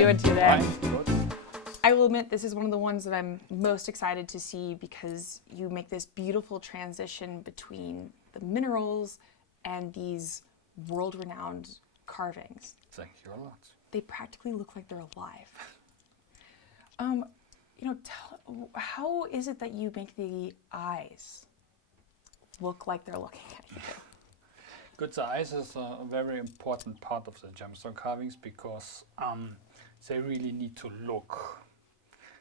you doing today? Good. I will admit this is one of the ones that I'm most excited to see because you make this beautiful transition between the minerals and these world-renowned carvings. Thank you a lot. They practically look like they're alive. How is it that you make the eyes look like they're looking at you? Good, the eyes is a very important part of the gemstone carvings because they really need to look.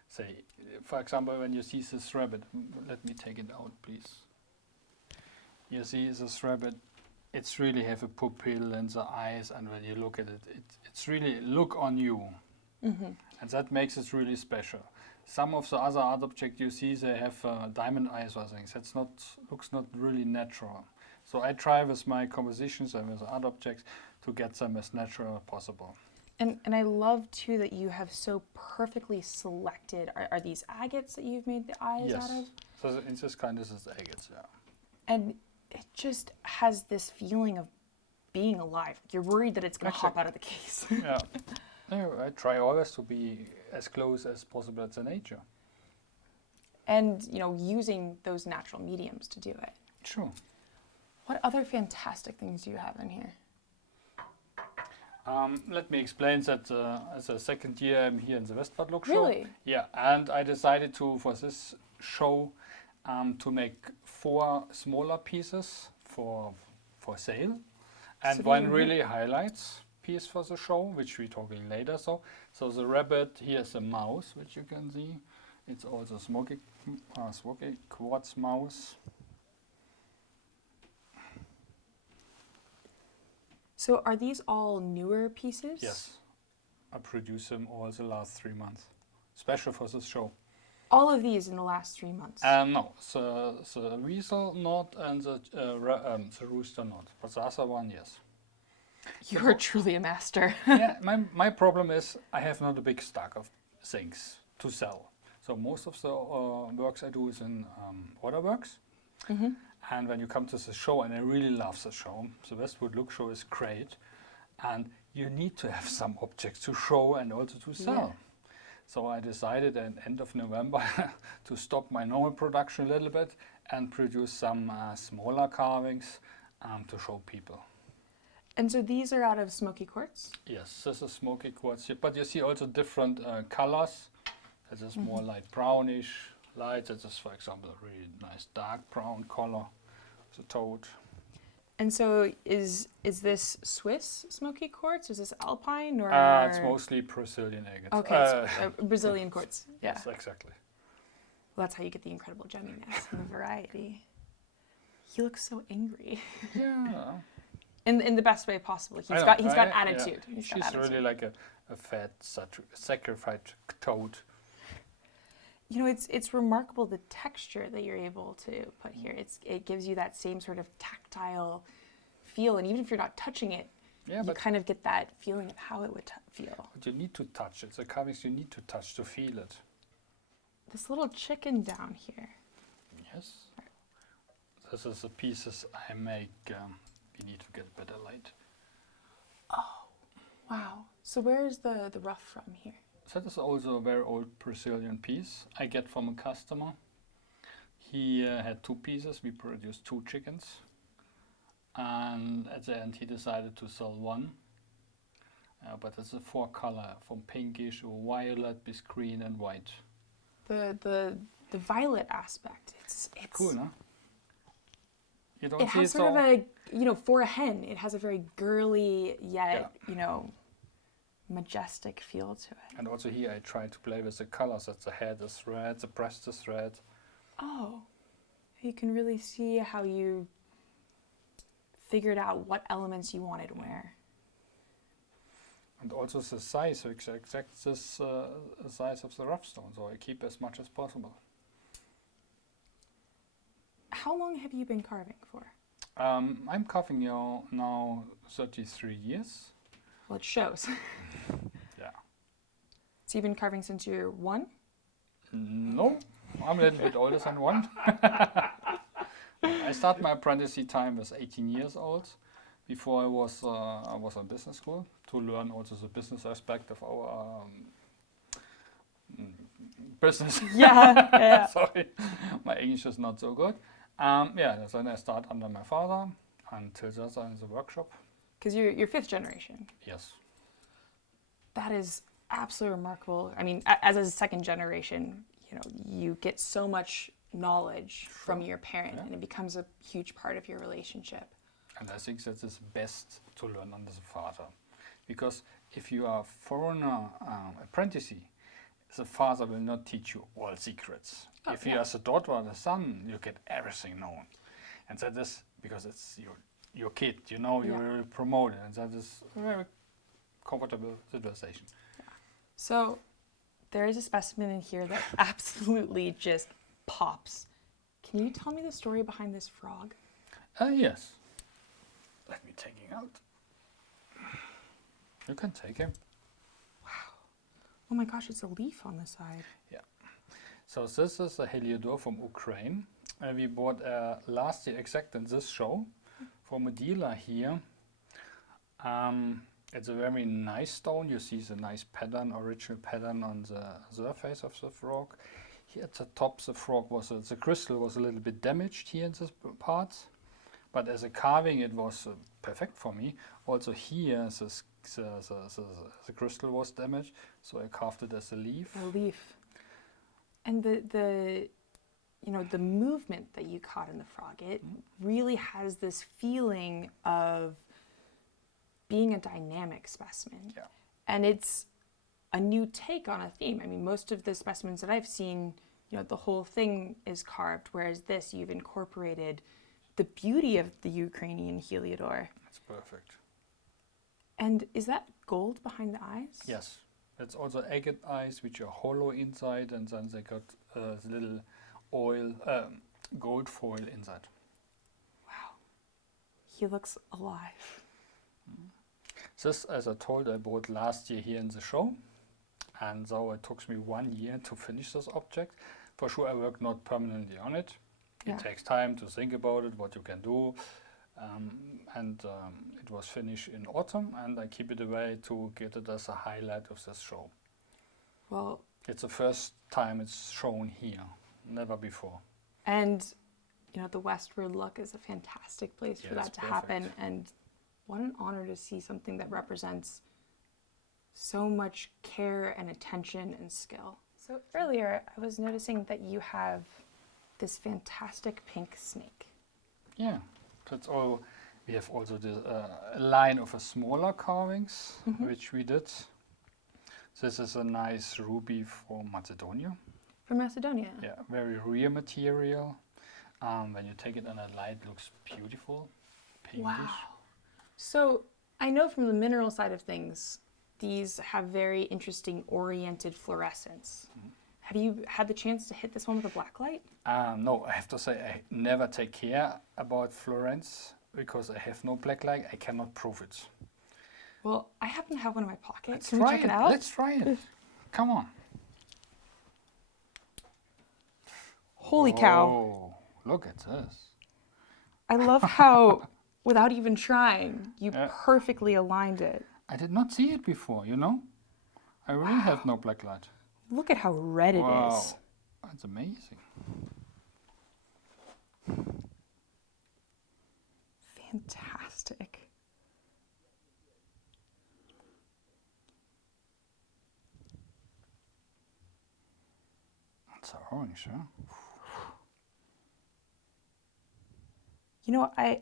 Say, for example, when you see this rabbit, let me take it out, please. You see this rabbit, it's really have a pupil and the eyes, and when you look at it, it's really look on you. Mm-hmm. And that makes it really special. Some of the other art objects you see, they have diamond eyes or things. That's not, looks not really natural. So I try with my compositions and with art objects to get them as natural as possible. And I love too that you have so perfectly selected. Are these agates that you've made the eyes out of? So in this kind, this is agates, yeah. And it just has this feeling of being alive. You're worried that it's going to hop out of the case. Yeah. I try always to be as close as possible to nature. And, using those natural mediums to do it. Sure. What other fantastic things do you have in here? Let me explain that as a second year I'm here in the Westward Look Show. Really? Yeah, and I decided to, for this show, to make 4 smaller pieces for sale. And one really highlights piece for the show, which we're talking later. So the rabbit, here's a mouse, which you can see. It's also smoky quartz mouse. So are these all newer pieces? Yes, I produced them all the last 3 months, special for this show. All of these in the last 3 months? No, the weasel not and the rooster not, but the other one, yes. You are truly a master. Yeah, my problem is I have not a big stock of things to sell. So most of the works I do is in waterworks. Mm-hmm. And when you come to the show, and I really love the show, the Westward Look Show is great, and you need to have some objects to show and also to sell. Yeah. So I decided at end of November to stop my normal production a little bit and produce some smaller carvings to show people. And so these are out of smoky quartz? Yes, this is smoky quartz here, but you see also different colors. This is more light brownish light. This is, for example, a really nice dark brown color, the toad. And so is this Swiss smoky quartz? Is this alpine or? It's mostly Brazilian agate. Okay, Brazilian quartz. Yeah. Yes, exactly. Well, that's how you get the incredible gemminess and the variety. He looks so angry. Yeah. In the best way possible. He's got attitude. Yeah. He's She's got attitude. really like a fat, sacrificed toad. It's remarkable the texture that you're able to put here. It gives you that same sort of tactile feel, and even if you're not touching it, you kind of get that feeling of how it would feel. But you need to touch it. The carvings you need to touch to feel it. This little chicken down here. Yes. This is the pieces I make. We need to get better light. Oh, wow. So where is the rough from here? That is also a very old Brazilian piece I get from a customer. He had 2 pieces. We produced 2 chickens. And at the end he decided to sell 1. But it's a 4 color, from pinkish or violet with green and white. The violet aspect. It's cool, no? You don't it see has it sort of a, for a hen, it has a very girly yet, majestic feel to it. And also here I try to play with the colors. That the head is red, the breast is red. Oh, you can really see how you figured out what elements you wanted where. And also the size, so exact this size of the rough stone, so I keep as much as possible. How long have you been carving for? I'm carving now 33 years. Well, it shows. Yeah. So you've been carving since you're 1? No, I'm a little bit older than 1. I started my apprenticeship time as 18 years old. Before I was on business school, to learn also the business aspect of our business. Yeah, yeah. Sorry, my English is not so good. Then I start under my father until that's in the workshop. Because you're fifth generation. Yes. That is absolutely remarkable. I mean, as a second generation, you get so much knowledge from your parent, and it becomes a huge part of your relationship. And I think that is best to learn under the father, because if you are foreigner apprenticee, the father will not teach you all secrets. If you are the daughter or the son, you get everything known, and that is because it's your kid. You will promote it, and that is a very comfortable situation. So there is a specimen in here that absolutely just pops. Can you tell me the story behind this frog? Yes. Let me take him out. You can take him. Wow. Oh my gosh, it's a leaf on the side. Yeah. So this is a Heliodor from Ukraine. We bought last year exact in this show from a dealer here. It's a very nice stone. You see the nice pattern, original pattern on the surface of the frog. Here at the top, the frog the crystal was a little bit damaged here in this part. But as a carving, it was perfect for me. Also here, the crystal was damaged, so I carved it as a leaf. A leaf. And the movement that you caught in the frog, it really has this feeling of being a dynamic specimen. Yeah. And it's a new take on a theme. I mean, most of the specimens that I've seen, the whole thing is carved, whereas this, you've incorporated the beauty of the Ukrainian Heliodor. That's perfect. And is that gold behind the eyes? Yes. It's also agate eyes, which are hollow inside, and then they got little gold foil inside. Wow. He looks alive. This, as I told, I bought last year here in the show. And so it took me 1 year to finish this object. For sure, I worked not permanently on it. It takes time to think about it, what you can do. It was finished in autumn, and I keep it away to get it as a highlight of this show. Well, it's the first time it's shown here, never before. And, the Westward Look is a fantastic place for that to happen. And what an honor to see something that represents so much care and attention and skill. So earlier, I was noticing that you have this fantastic pink snake. Yeah, that's all. We have also a line of smaller carvings, which we did. This is a nice ruby from Macedonia. From Macedonia? Yeah, very rare material. When you take it under light, it looks beautiful, pinkish. Wow. So I know from the mineral side of things, these have very interesting oriented fluorescence. Have you had the chance to hit this one with a black light? No, I have to say I never take care about fluorescence because I have no black light. I cannot prove it. Well, I happen to have one in my pocket. Let's Can we try check it. it out? Let's try it. Come on. Holy cow. Oh, look at this. I love how, without even trying, you perfectly aligned it. I did not see it before, I really have no black light. Look at how red it is. That's amazing. Fantastic. That's orange, huh?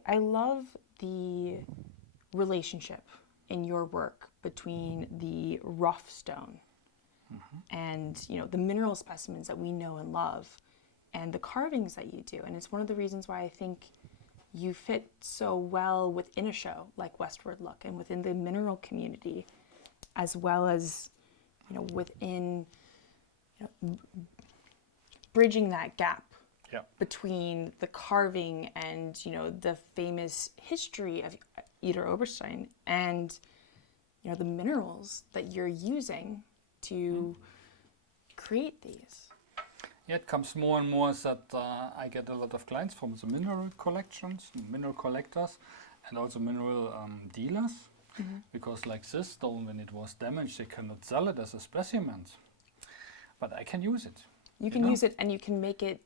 I love the relationship in your work between the rough stone and, the mineral specimens that we know and love and the carvings that you do. And it's one of the reasons why I think you fit so well within a show like Westward Look and within the mineral community, as well as, within bridging that gap between the carving and, the famous history of Idar-Oberstein and, the minerals that you're using to create these. Yeah, it comes more and more that I get a lot of clients from the mineral collections, mineral collectors, and also mineral dealers. because like this stone, when it was damaged, they cannot sell it as a specimen. But I can use it. You can use it and you can make it,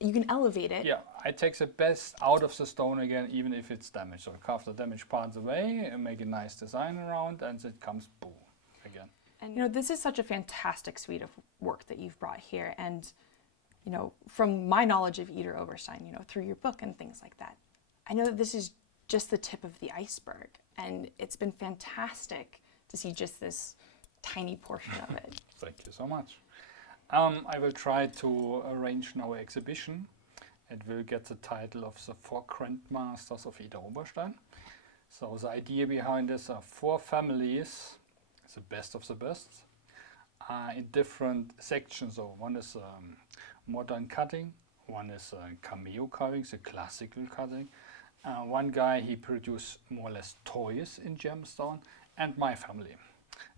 you can elevate it. Yeah, I take the best out of the stone again, even if it's damaged. So I carve the damaged parts away and make a nice design around, and it comes boom again. And you know, this is such a fantastic suite of work that you've brought here. And you know, from my knowledge of Idar-Oberstein, you know, through your book and things like that, I know that this is just the tip of the iceberg. And it's been fantastic to see just this tiny portion of it. Thank you so much. I will try to arrange now an exhibition. It will get the title of the 4 Grandmasters of Idar-Oberstein. So the idea behind this are 4 families, the best of the best, in different sections. So one is modern cutting, one is cameo carving, the classical cutting. One guy, he produced more or less toys in gemstone, and my family.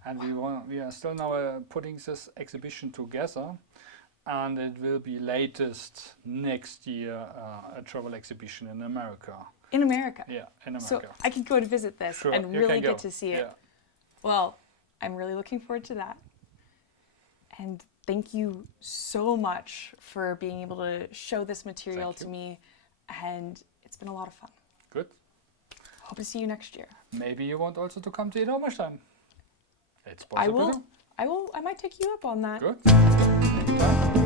And we are still now putting this exhibition together, and it will be latest next year a travel exhibition in America. In America? Yeah, in America. So I can go to visit this Sure, and you really can go. get to see it. Yeah. Well, I'm really looking forward to that. And thank you so much for being able to show this material Thank to you. me. And it's been a lot of fun. Good. Hope to see you next year. Maybe you want also to come to Idar-Oberstein. It's I possible. will. I might take you up on that. Good.